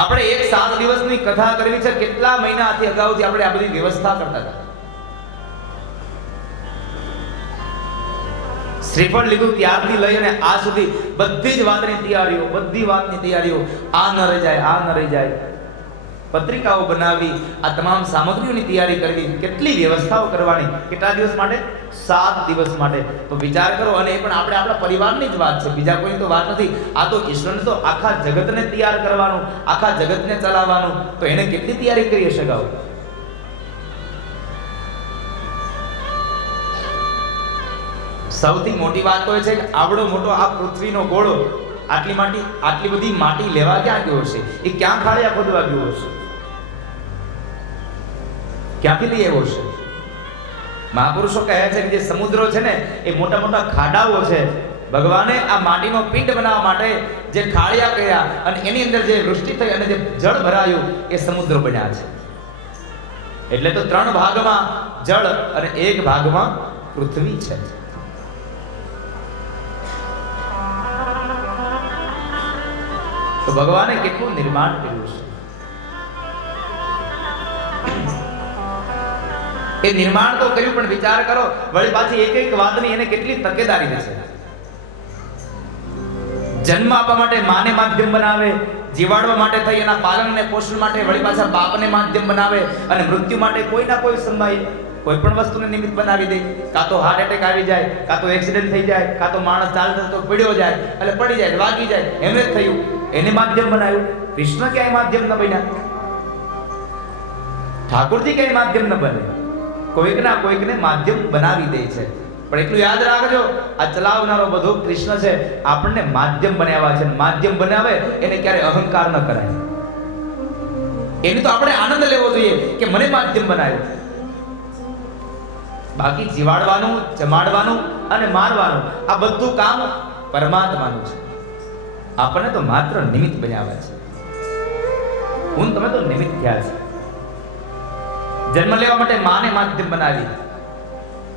આપણે એક 7 દિવસની કથા કરવી છે, કેટલા મહિનાથી અગાઉથી આપણે આ બધી વ્યવસ્થા કરતા હતા. શ્રીફળ લીધું ત્યારથી લઈ અને આ સુધી બધી જ વાતની તૈયારીઓ, આ ન રહી જાય, આ ન રહી જાય, પત્રિકાઓ બનાવી, આ તમામ સામગ્રીઓની તૈયારી કરવી, કેટલી વ્યવસ્થાઓ કરવાની, કેટલા દિવસ માટે? 7 દિવસ માટે. તો વિચાર કરો. અને એ પણ આપણે આપણા પરિવારની જ વાત છે, બીજા કોઈની તો વાત નથી. આ તો ઈશ્વરને તો આખા જગતને તૈયાર કરવાનું, આખા જગતને ચલાવવાનું, તો એને કેટલી તૈયારી કરી હશે ગાવ. સૌથી મોટી વાત તો એ છે કે આવડો મોટો આ પૃથ્વીનો ગોળો, આટલી બધી માટી લેવા ક્યાં ગયો હશે? એ ક્યાં ખાડિયા ખોદવા ગયો હશે? ક્યાંથી લઈ આવ્યો છે? મહાપુરુષો કહે છે કે જે સમુદ્રો છે ને એ મોટા મોટા ખાડાઓ છે. ભગવાને આ માટીનો પિંડ બનાવવા માટે જે ખાડિયા કર્યા અને એની અંદર જે વૃષ્ટિ થઈ અને જે જળ ભરાયું એ સમુદ્ર બન્યા છે. એટલે તો 3 ભાગમાં જળ અને 1 ભાગમાં પૃથ્વી છે. તો ભગવાને કેટલું નિર્માણ કર્યું છે. એ નિર્માણ તો કર્યું, પણ વિચાર કરો વળી પાછી એક વાતની એને કેટલી તકેદારી છે. જન્મ આપવા માટે માને માધ્યમ બનાવે, જીવાડવા માટે થઈ એના પાલન અને પોષણ માટે વળી પાછા બાપને માધ્યમ બનાવે, અને મૃત્યુ માટે કોઈ ના કોઈ સમય કોઈ પણ વસ્તુને નિમિત્ત બનાવી દે. કાં તો હાર્ટ એટેક આવી જાય, કાં તો એક્સિડન્ટ થઈ જાય, કાં તો માણસ ચાલતો તો પડ્યો જાય, એટલે પડી જાય, વાગી જાય, એમ જ થયું, એને માધ્યમ બનાવ્યું. કૃષ્ણ ક્યાંય માધ્યમ ન બન્યા, ઠાકોરજી ક્યાંય માધ્યમ ન બને, કોઈકના કોઈકને માધ્યમ બનાવી દે છે. પણ એટલું યાદ રાખજો, આ ચલાવનારો બધો કૃષ્ણ છે, આપણને માધ્યમ બનાવ્યા છે. માધ્યમ બનાવે એને ક્યારે અહંકાર ન કરાય. એની તો આપણે આનંદ લેવો જોઈએ કે મને માધ્યમ બનાવ્યો. બાકી જીવાડવાનું, જમાડવાનું અને મારવાનું આ બધું કામ પરમાત્માનું છે. આપણને તો માત્ર નિમિત્ત બનાવ્યા છે. હું તમે તો નિમિત્ત થયા છે. જન્મ લેવા માટે માને માધ્યમ બનાવી,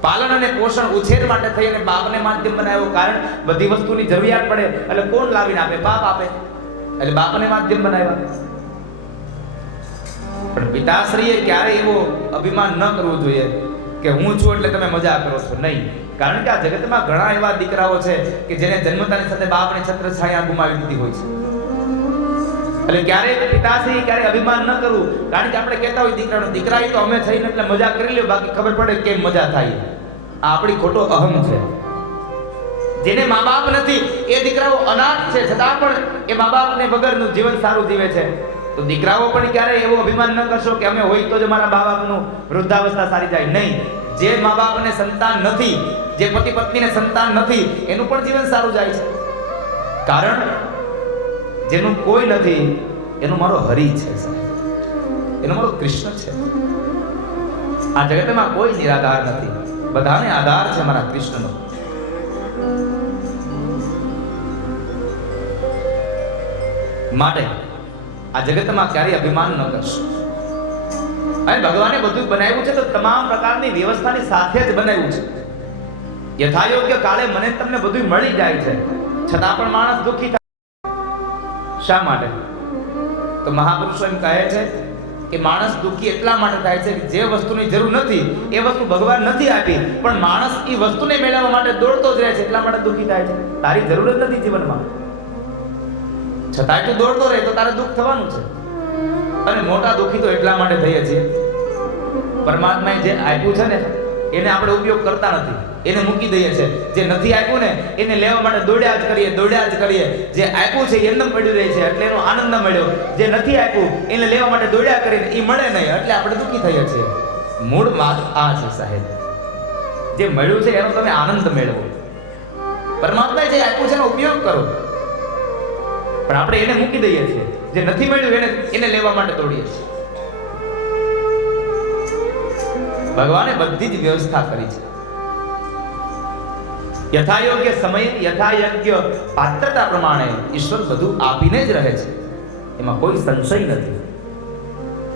પાલન અને પોષણ ઉછેર માટે થઈ અને બાપને માધ્યમ બનાવ્યો. કારણ બધી વસ્તુની જરૂરિયાત પડે એટલે કોણ લાવીને આપે? બાપ આપે. એટલે બાપને માધ્યમ બનાવ્યા. પણ પિતાશ્રીએ ક્યારે એવો અભિમાન ન કરવું જોઈએ કે હું છું એટલે તમે મજા કરો છો. નહીં. કારણ કે આ જગતમાં ઘણા એવા દીકરાઓ છે કે જેને જન્મતાની સાથે બાપની છત્રછાયા ગુમાવી દીધી હોય છે. એટલે ક્યારેય પિતાશ્રી ક્યારેય અભિમાન ન કરવું. કારણ કે આપણે કહેતા હોય દીકરા તો અમે થઈને એટલે મજા કરી લ્યો, બાકી ખબર પડે કેમ મજા થાય. આ આપણી ખોટો અહમ છે. જેને મા બાપ નથી એ દીકરાઓ અનાથ છે, છતાં પણ એ મા બાપને વગરનું જીવન સારું જીવે છે. તો દીકરાઓ પણ ક્યારેય એવો અભિમાન ન કરશો કે અમે હોય તો જ મારા મા બાપનું વૃદ્ધાવસ્થા સારી જાય. નહીં. જે મા બાપને સંતાન નથી, જે પતિ પત્નીને સંતાન નથી, એનું પણ જીવન સારું જાય છે. કારણ જેનું કોઈ નથી એનો મારો હરિ છે, એનો મારો કૃષ્ણ છે. આ જગતમાં કોઈ નિરાધાર નથી, બધાને આધાર છે મારા કૃષ્ણનો. માટે આ જગતમાં ક્યારેય અભિમાન ન કરશો. અને ભગવાને બધું બનાવ્યું છે તો તમામ પ્રકારની વ્યવસ્થાની સાથે જ બનાવ્યું છે. યથાયોગ્ય કાળે મને તમને બધું મળી જાય છે, છતાં પણ માણસ દુઃખી થાય. શા માટે? તો મહાપુરુષો એમ કહે છે કે માણસ દુઃખી એટલા માટે થાય છે કે જે વસ્તુની જરૂર નથી એ વસ્તુ ભગવાન નથી આપી, પણ માણસ એ વસ્તુને મેળવવા માટે દોડતો જ રહે છે, એટલા માટે દુઃખી થાય છે. તારી જરૂર જ નથી જીવનમાં, છતાં તું દોડતો રહે તો તારે દુઃખ થવાનું છે. અને મોટા દુઃખી તો એટલા માટે થઈએ છીએ, પરમાત્માએ જે આપ્યું છે ને એને આપણે ઉપયોગ કરતા નથી, એને મૂકી દઈએ છે. જે નથી આપ્યું ને એને લેવા માટે દોડ્યા જ કરીએ. જે આપ્યું છે એમને પડ્યું રહે છે એટલે એનો આનંદ ન મળ્યો. જે નથી આપ્યું એને લેવા માટે દોડ્યા કરીને એ મળે નહીં એટલે આપણે દુઃખી થઈએ છીએ. મૂળ વાત આ છે સાહેબ, જે મળ્યું છે એનો તમે આનંદ મેળવો. પરમાત્માએ જે આપ્યું છે એનો ઉપયોગ કરો. પણ આપણે એને મૂકી દઈએ છીએ, જે નથી મળ્યું એને લેવા માટે દોડીએ છીએ. ભગવાને બધી જ વ્યવસ્થા કરી છે. યથાયોગ્ય સમય, યથાયોગ્ય પાત્રતા પ્રમાણે ઈશ્વર બધું આપીને જ રહે છે, એમાં કોઈ સંશય નથી.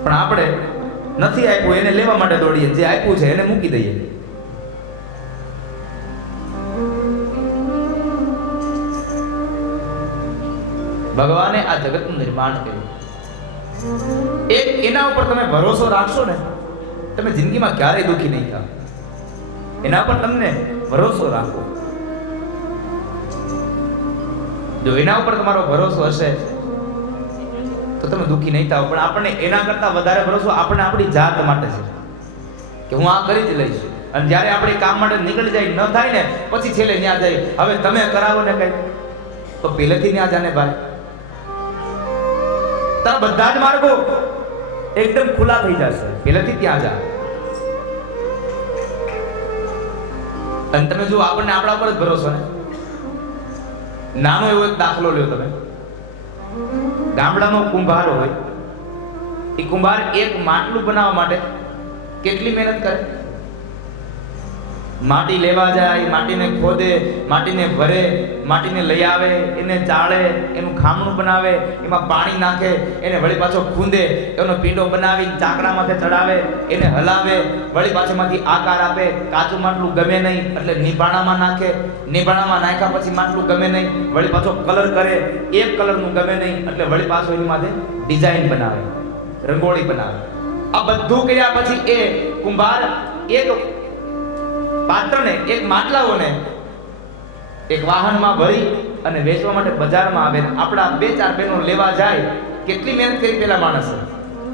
પણ આપણે નથી આપ્યું એને લેવા માટે દોડીએ, જે આપ્યું છે એને મૂકી દઈએ. ભગવાને આ જગતનું નિર્માણ કર્યું. એક એના ઉપર તમે ભરોસો રાખશો ને, તમે જિંદગીમાં ક્યારેય દુઃખી નહીં થાવ. એના પર તમને ભરોસો રાખો. જો એના ઉપર તમારો ભરોસો હશે તો તમે દુઃખી નહીં થાવ. પણ આપણને એના કરતા વધારે ભરોસો આપણને આપણી જાત માટે છે કે હું આ કરી જ લઈશ. અને જ્યારે આપણે કામ માટે નીકળી જાય, ન થાય ને, પછી છેલ્લે ત્યાં જાય. હવે તમે કરાવો ને કઈ, તો પહેલેથી ત્યાં જાને ભાઈ, તારા બધા જ માર્ગો એકદમ ખુલ્લા થઈ જશે. પહેલેથી ત્યાં જા. અને તમે જો આપણને આપણા ઉપર જ ભરોસો ને. નાનો એવો એક દાખલો લ્યો તમે. ગામડાનો કુંભાર હોય, એ કુંભાર એક માટલું બનાવવા માટે કેટલી મહેનત કરે. માટી લેવા જાય, માટીને ખોદે, માટીને ભરે, માટીને લઈ આવે, એને ચાળે, એનું ખામણું બનાવે, એમાં પાણી નાખે, એને વળી પાછો ખૂંદે, એનો પીંડો બનાવી ચાકડા માથે ચડાવે, એને હલાવે, વળી પાછળમાંથી આકાર આપે. કાચું માટલું ગમે નહીં એટલે નીભાણામાં નાખે, નીભાણામાં નાખ્યા પછી માટલું ગમે નહીં, વળી પાછો કલર કરે, એક કલરનું ગમે નહીં એટલે વળી પાછો એની માથે ડિઝાઇન બનાવે, રંગોળી બનાવે. આ બધું કર્યા પછી એ કુંભાર એક પાત્રને, એક માટલાઓને એક વાહનમાં ભરી અને વેચવા માટે બજારમાં આવે. આપણા 2-4 બહેનો લેવા જાય. કેટલી મહેનત કરી પેલા માણસે,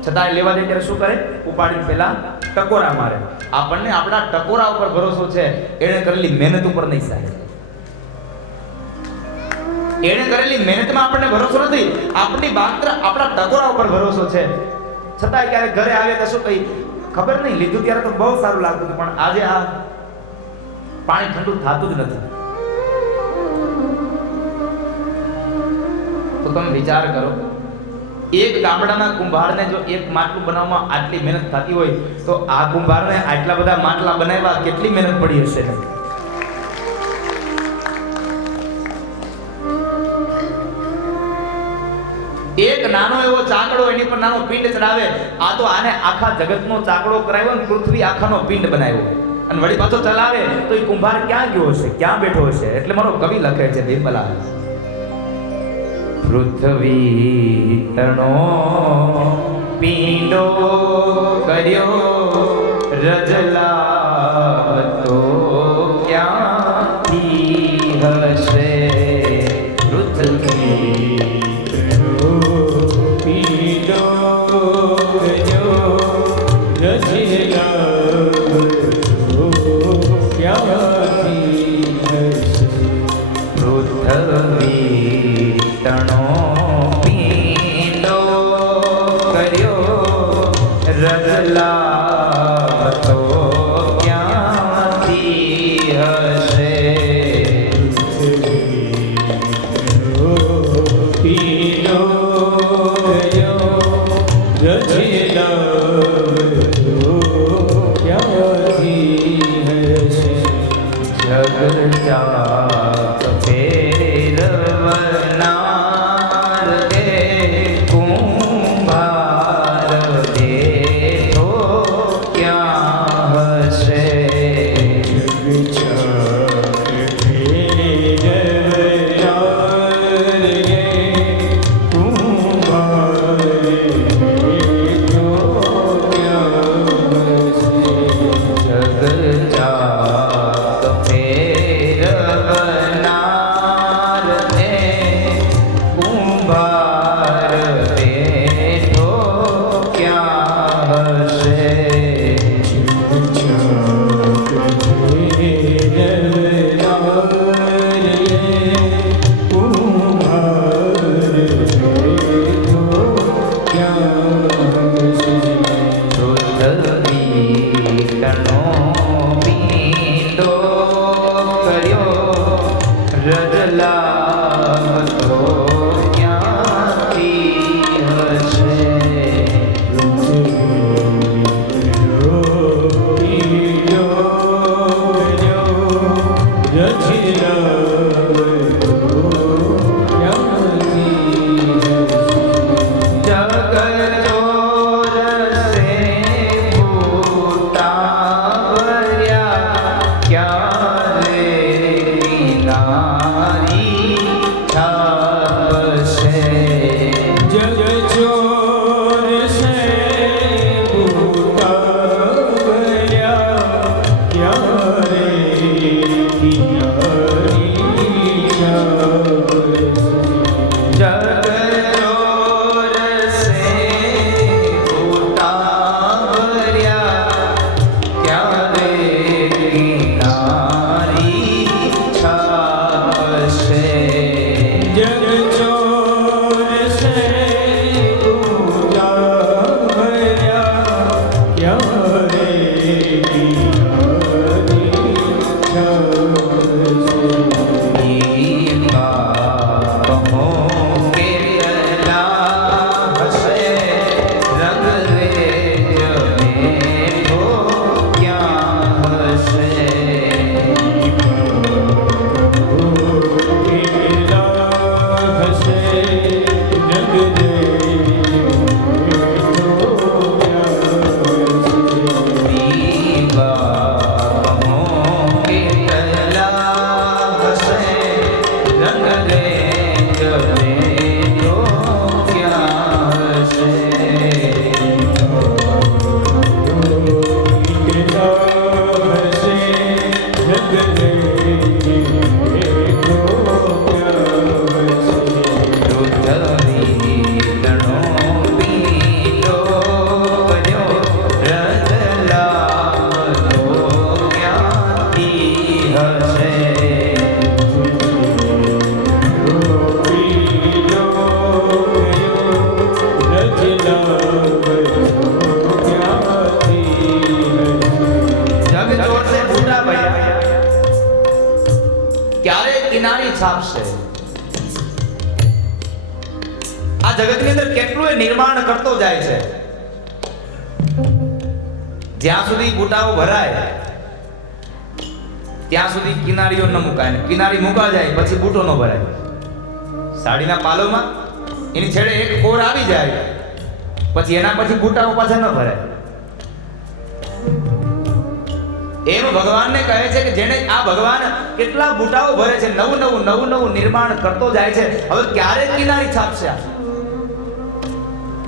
છતાં લેવા જાય ત્યારે શું કરે? ઉપાડીને પેલા ટકોરા મારે. આપણને આપણા ટકોરા ઉપર ભરોસો છે, એણે કરેલી મહેનત ઉપર નહીં સાહેબ. એણે કરેલી મહેનતમાં આપણને ભરોસો નથી, આપણી માત્ર આપણા ટકોરા ઉપર ભરોસો છે. છતાં ક્યારેક ઘરે આવે તો શું કહી ખબર નહીં, લીધું ત્યારે તો બહુ સારું લાગતું હતું, પણ આજે આ પાણી ઠંડુ થતું જ નથી. તો તમે વિચાર કરો, એક ગામડાના કુંભારને જો એક માટલું બનાવવામાં આટલી મહેનત થતી હોય, તો આ કુંભારને આટલા બધા માટલા બનાવ્યા કેટલી મહેનત પડી હશે. એક નાનો એવો ચાકડો, એની પર નાનો પિંડ ચડાવે. આ તો આને આખા જગતનો ચાકડો કરાવ્યો ને, પૃથ્વી આખાનો પિંડ બનાવ્યો, અને વળી પાછો ચલાવે. તો એ કુંભાર ક્યાં ગયો હશે, ક્યાં બેઠો હશે? એટલે મારો કવિ લખે છે, બિરબલા, પૃથ્વી તણો પીંડો કર્યો રજલા તો ક્યાંથી હશે. પૃથ્વી પીંડો કર્યો રજલા પૃથ્વી તણો પીંડો કર્યો રજલા તો જગતની અંદર કેટલું નિર્માણ કરતો જાય છે. જ્યાં સુધી બુટાઓ ભરાય ત્યાં સુધી કિનારીઓ ન મુકાય, ને કિનારી મુકા જાય પછી બુટો ન ભરાય. સાડીના પાલોમાં એની છેડે એક કોર આવી જાય પછી એના પછી બુટાઓ પાછા ન ભરાય. એમ ભગવાનને કહે છે કે જેને આ ભગવાન કેટલા બુટાઓ ભરે છે, નવું નવું નિર્માણ કરતો જાય છે. હવે ક્યારે કિનારી છાપશે?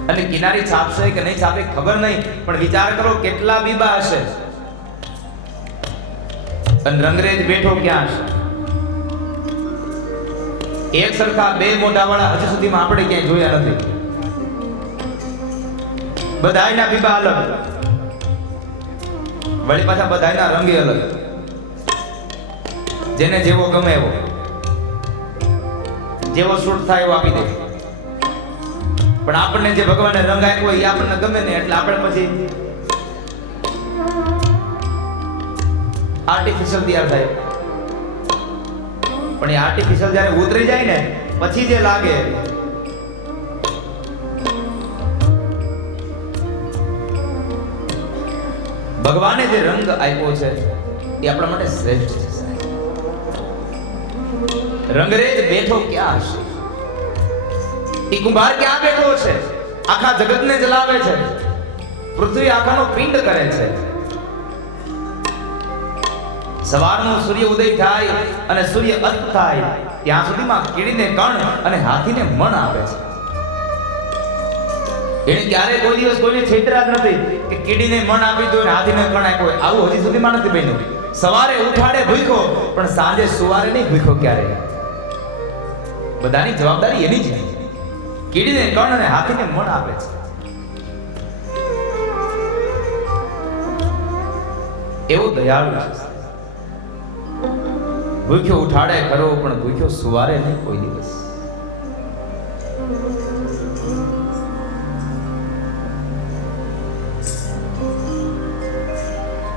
અને કિનારી છાપશે કે નહીં છાપે ખબર નહીં, પણ વિચાર કરો કેટલા બીબા હશે અને રંગરેજ બેઠો ક્યાં હશે? એક સરખા બે મોઢાવાળા હજી સુધીમાં આપણે ક્યાંય જોયા નથી. બધાયના બીબા અલગ, વળી પાછા બધાયના રંગે અલગ. જેને જેવો ગમે એવો, જેવો સૂટ થાય એવો આપી દે. પણ આપણને જે ભગવાને રંગ આપ્યો એ આપણને ગમે નહીં, એટલે આપણે પછી આર્ટિફિશિયલ તૈયાર થાય. પણ એ આર્ટિફિશિયલ જ્યારે ઉતરી જાય ને પછી જે લાગે, ભગવાને જે રંગ આપ્યો છે એ આપણા માટે શ્રેષ્ઠ છે. રંગરેજ બેઠો ક્યાં હશે? એ કુંભાર ક્યાં બેઠો છે? આખા જગતને ચલાવે છે, પૃથ્વી આખાનો પિંડ કરે છે. સવારનો સૂર્ય ઉદય થાય અને સૂર્ય અસ્ત થાય ત્યાં સુધીમાં કીડીને કણ અને હાથીને મણ આપે છે. એને ક્યારે કોઈ દિવસ કોઈને છેતરા જ નથી કે કીડીને મણ આપી દો ને હાથીને કણ આપ્યો. આવું હજી સુધીમાં નથી બન્યું. સવારે ઉઠાડે ભૂખ્યો પણ સાંજે સુવારે નહીં ભૂખ્યો ક્યારે. બધાની જવાબદારી એની છે. કીડીને કણ અને હાથીને મણ આપે છે. એવો દયાળુ છે. ભૂખ્યો ઉઠાડે ખરો પણ ભૂખ્યો સુવારે નહીં કોઈ દિવસ.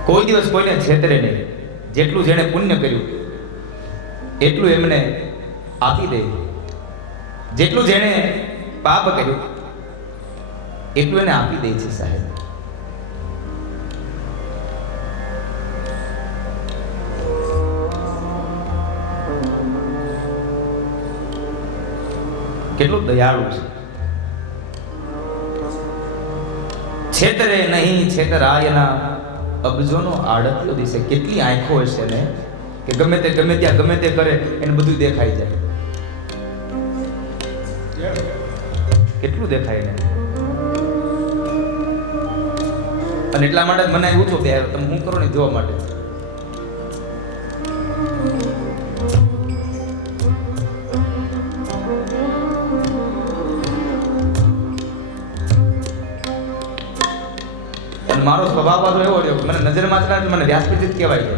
કોઈ દિવસ કોઈને છેતરે નહીં. જેટલું જેણે પુણ્ય કર્યું એટલું એમને આપી દે, જેટલું જેણે પાપ કર્યું એટલું એને આપી દે છે. સાહેબ, કેટલું દયાળુ છે. છેતરે નહીં છેતરાયના અબજોનો આડત્યો દિશે. કેટલી આંખો હશે ને કે ગમે તે ગમે ત્યાં ગમે તે કરે એને બધું દેખાઈ જાય. કેટલું દેખાય ને. અને એટલા માટે મને એવું તો બે તમે હું કરો ને જોવા માટે. મારો સ્વભાવ પાછો એવો રહ્યો, મને નજરમાં ચડાવે મને વ્યાસપીઠ જ કહેવાય છે.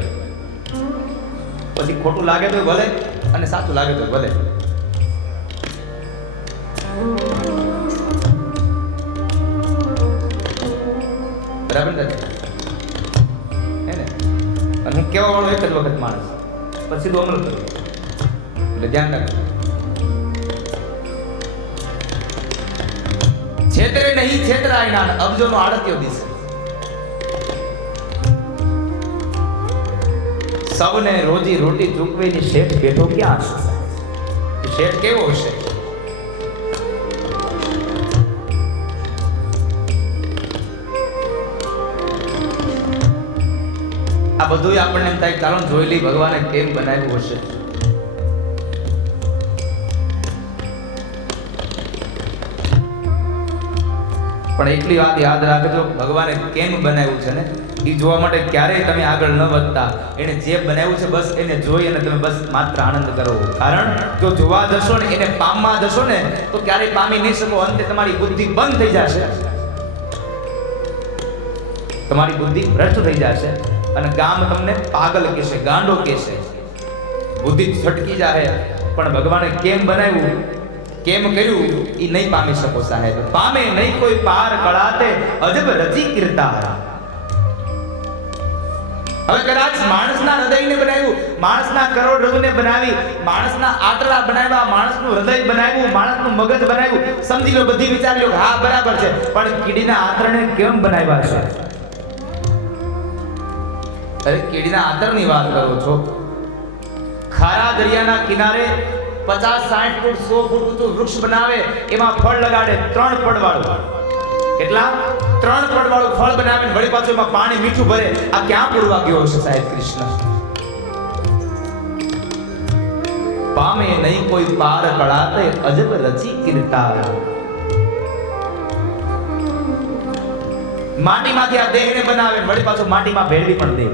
પછી ખોટું લાગે તો ભલે અને સાચું લાગે તો ભલે. બરાબર નથી હે ને? અને હું કેવા વાળો એક જ વખત માણસ, પછી તો અમલ કરું. એટલે ધ્યાન રાખજો. છેતરે નહીં છેતરાય ના અબજોનો આડત્યો દિશે. સૌને રોજી રોટી ચૂકવીની શેઠ બેઠો ક્યાં હશે? શેઠ કેવો હશે? આ બધું આપણને એમ થાય ચાલો જોઈ લઈ ભગવાને કેમ બનાવ્યું હશે. પણ એટલી વાત યાદ રાખજો, ભગવાને કેમ બનાવ્યું છે ને એ જોવા માટે ક્યારેય તમે આગળ ન વધતા. એને જે બનાવ્યું છે બસ એને જોઈ અને તમે બસ માત્ર આનંદ કરો. કારણ જો જોવા જશો ને, એને પામવા જશો ને તો ક્યારેય પામી નહીં શકો. અંતે તમારી બુદ્ધિ બંધ થઈ જશે, તમારી બુદ્ધિ ભ્રષ્ટ થઈ જશે અને ગામ તમને પાગલ કહેશે, ગાંડો કહેશે, બુદ્ધિ છટકી જાય. પણ ભગવાને કેમ બનાવ્યું, કેમ કર્યું એ નહીં પામી શકો સાહેબ. પામે નહીં કોઈ પાર કળાતે અજબ રચી કીર્તા. હવે કદાચ માણસના હૃદયને બનાવ્યું, માણસના કરોડરજ્જુને બનાવી, માણસના આંતરડા બનાવ્યા, માણસનું હૃદય બનાવ્યું, માણસનું મગજ બનાવ્યું, સમજી લો, બધી વિચારી લો, હા બરાબર છે, પણ કીડીના આંતરને કેમ બનાવ્યા છે? અરે કીડીના આંતરની વાત કરો છો? ખારા દરિયાના કિનારે 50-60 ફૂટ 100 ફૂટ ઊંચું વૃક્ષ બનાવે, એમાં ફળ લગાડે, 3 પડવાળું. કેટલા? 3 પડવાળું ફળ બનાવે, વળી પાછું એમાં પાણી મીઠું ભરે. આ ક્યાં પૂરવા ગયો છે સાહેબ કૃષ્ણ? પામે નહીં કોઈ પાર કળાતે અજબ રચી કીર્તાર. માટીમાંથી આ દેહને બનાવે, વળી પાછું માટીમાં ભેળવી પણ દે.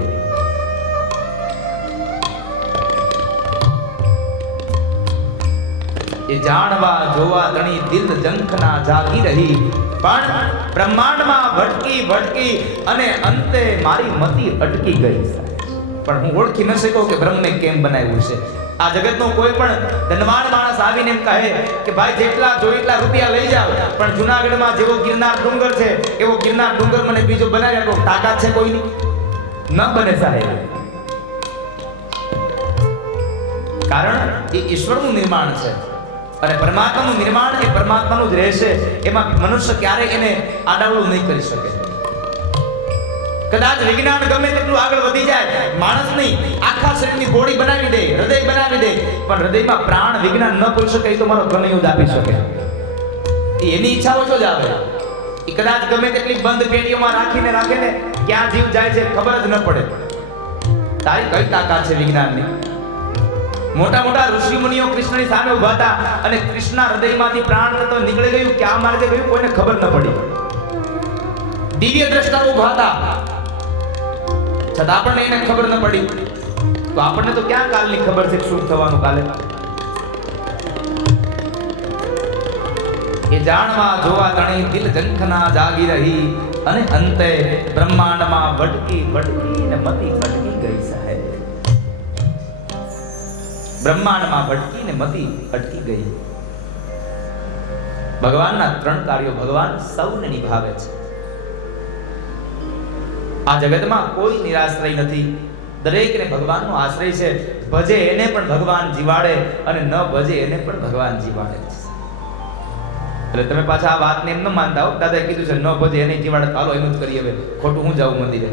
એ જાણવા જોવા તણી દિલ જંખના જાગી રહી, પણ બ્રહ્માંડમાં ભટકી ભટકી અને અંતે મારી મતિ અટકી ગઈ. પણ હું ઓળખી ન શક્યો કે બ્રહ્મને કેમ બનાવ્યું છે. આ જગતનો કોઈ પણ ધનવાન માણસ આવીને એમ કહે કે ભાઈ જેટલા જો એટલા રૂપિયા લઈ જાવ, પણ જુનાગઢમાં જેવો ગિરનાર ડુંગર છે એવો ગિરનાર ડુંગર મને બીજો બનાવી આપો, તાકાત છે કોઈની? ન બને સાહેબ. કારણ એ ઈશ્વરનું નિર્માણ છે અને પરમાત્માનું નિર્માણ એ પરમાત્માનું જ રહેશે. એમાં મનુષ્ય ક્યારેય એને આડાવડું નહીં કરી શકે. કદાચ વિજ્ઞાન ગમે તેટલું આગળ વધી જાય, માણસ નહીં આખા શરીરની બોડી બનાવી દે, હૃદય બનાવી દે, પણ હૃદયમાં પ્રાણ વિજ્ઞાન ન પૂરી શકે તો મારો કનૈયો જ આપી શકે. એની ઈચ્છા ઓછો જ આવે. એ કદાચ ગમે તેટલી બંધ પેટીઓમાં રાખીને ક્યાં જીવ જાય છે ખબર જ ન પડે. તારી કઈ તાકાત છે વિજ્ઞાનની? મોટા મોટા ઋષિ મુનિઓ કૃષ્ણની સામે ઉભા હતા અને કૃષ્ણના હૃદયમાંથી પ્રાણ તત્વ નીકળી ગયું, ક્યાં માર્ગે ગયું કોઈને ખબર ન પડી. દિવ્ય દ્રષ્ટાઓ ઉભા હતા, છતાં આપણને એને ખબર ન પડી. તો આપણને તો ક્યાં કાલની ખબર છે શું થવાનું કાલે? એ જાણવા જોવા તણી દિલ જંખના જાગી રહી અને અંતે બ્રહ્માંડમાં ભટકી ભટકી ને મતિ ભટકી ગઈ સાહેબ. બ્રહ્માંડમાં ભટકીને મતિ અટકી ગઈ. ભગવાનના 3 કાર્યો ભગવાન સૌને નિભાવે છે. આ જગતમાં કોઈ નિરાશ્રય નથી, દરેકને ભગવાનનો આશ્રય છે. ભજે એને પણ ભગવાન જીવાડે અને ન ભજે એને પણ ભગવાન જીવાડે છે. એટલે તમે પાછા આ વાતને એમ ન માનતા હો, દાદાએ કીધું છે ન ભજે એને જીવાડે, ચાલો એમ જ કરીએ. હવે ખોટું હું જાઉં મંદિરે?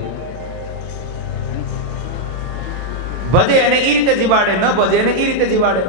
ભજે એને ઈ રીતે જીવાડે, ન ભજે એને ઈ રીતે જીવાડે.